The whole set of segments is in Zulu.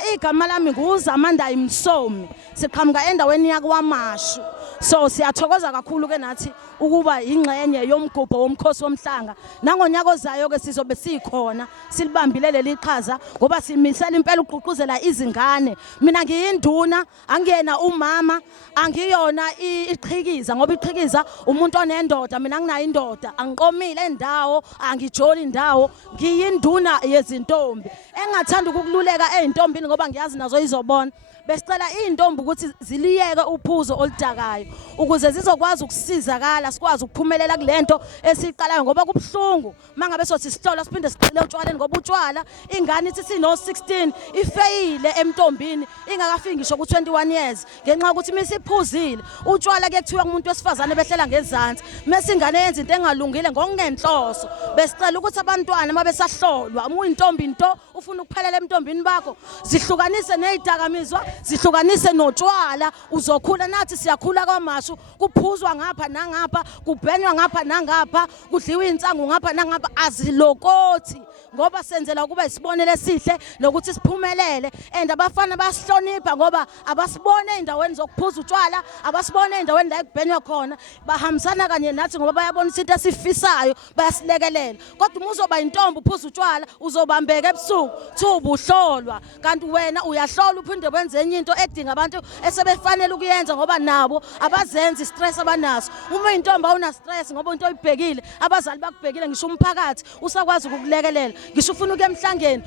ke igama lami nguZamanda Imsomi siqhamuka endaweni yakwaMashu. So siyathokoza kakhulu ke nathi ukuba ingxenye yomgubho womkhosi womhlanga. Nangonyaka ozayo ke sizobe sikhona silibambile leli qhaza ngoba simisela impela uqhuquzela izingane. Mina ngiyinduna, angiyena umama, angiyona iqhikiza ngoba iqhikiza umuntu onendoda, mina nginayo indoda, angiqomile endawo, angijoli indawo, ngiyinduna yezintombi. Engathanda ukukululeka ezintombini ngoba ngiyazi nazo izobona. Besicela izintombi ukuthi ziliyeke uphuzo oludakayo ukuze zizokwazi ukusizakala sikwazi ukuphumelela kulento esiqalayo ngoba kubhlungu mangabe sothi sihlola siphinde siqale utshwaleni ngoba utshwala ingane ithi sino 16 ifeyile emntombini ingakafiki ngisho ku 21 years ngenxa ukuthi misiphuzile utshwala kuyekuthiwa kumuntu wesifazane behlela ngezantsi mase ingane yenza into engalungile ngokungenhloso. Besicela ukuthi abantwana mabesahlolwa umuyintombi into ufuna ukuphelela emntombini bakho zihlukanise nezidakamizwa zihlukanise notshwala uzokhula nathi siyakhula kwaMashu kuphuzwa ngapha nangapha kubhenywa ngapha nangapha kudliwa insangu ngapha nangapha azilokothi ngoba senzela kuba isibonele sihle nokuthi siphumelele and abafana basihlonipha ngoba abasibone endaweni zokuphuza utshwala abasibone endaweni la ekubhenywa khona bahambisana kanye nathi ngoba bayabona into esifisayo bayasilekelela kodwa uzoba intombi uphuza utshwala uzobambeka ebusuku thuba uhlolwa kanti wena uyahlola uphinde wenze enye into edinga abantu esebefanele ukuyenza ngoba nabo abazenzi stress abanaso uma intombi awuna stress ngoba into oyibhekile abazali bakubhekile ngisho umphakathi usakwazi ukukulekelela ngisho ufuna ukuya emhlangeni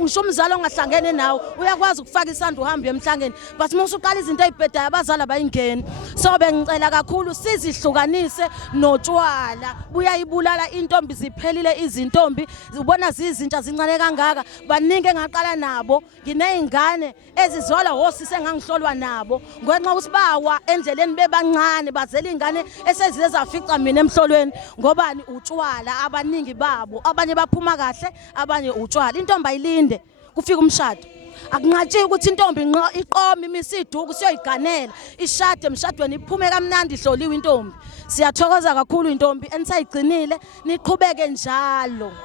ngisho umzali ongahlangene nawe uyakwazi ukufaka isandla uhamba emhlangeni but mase uqala izinto ezibhedayo abazali abayingeni so bengicela kakhulu sizihlukanise notshwala buyayibulala intombi ziphelile izintombi ubona zizintsha zincane kangaka baningi engaqala nabo nginezingane ezizwala hosisi engangihlolwa nabo ngenxa ukuthi bawa endleleni bebancane bazela ingane esezize zafica mina emhlolweni ngobani utshwala abaningi babo abanye baphuma kahle abanye utshwala intombi ayilinde kufika umshado akunqatshiwe ukuthi intombi iqome imisiduku siyoyiganela ishade emshadweni iphume kamnandi ihloliwe intombi. Siyathokoza kakhulu intombi enisayigcinile niqhubeke njalo.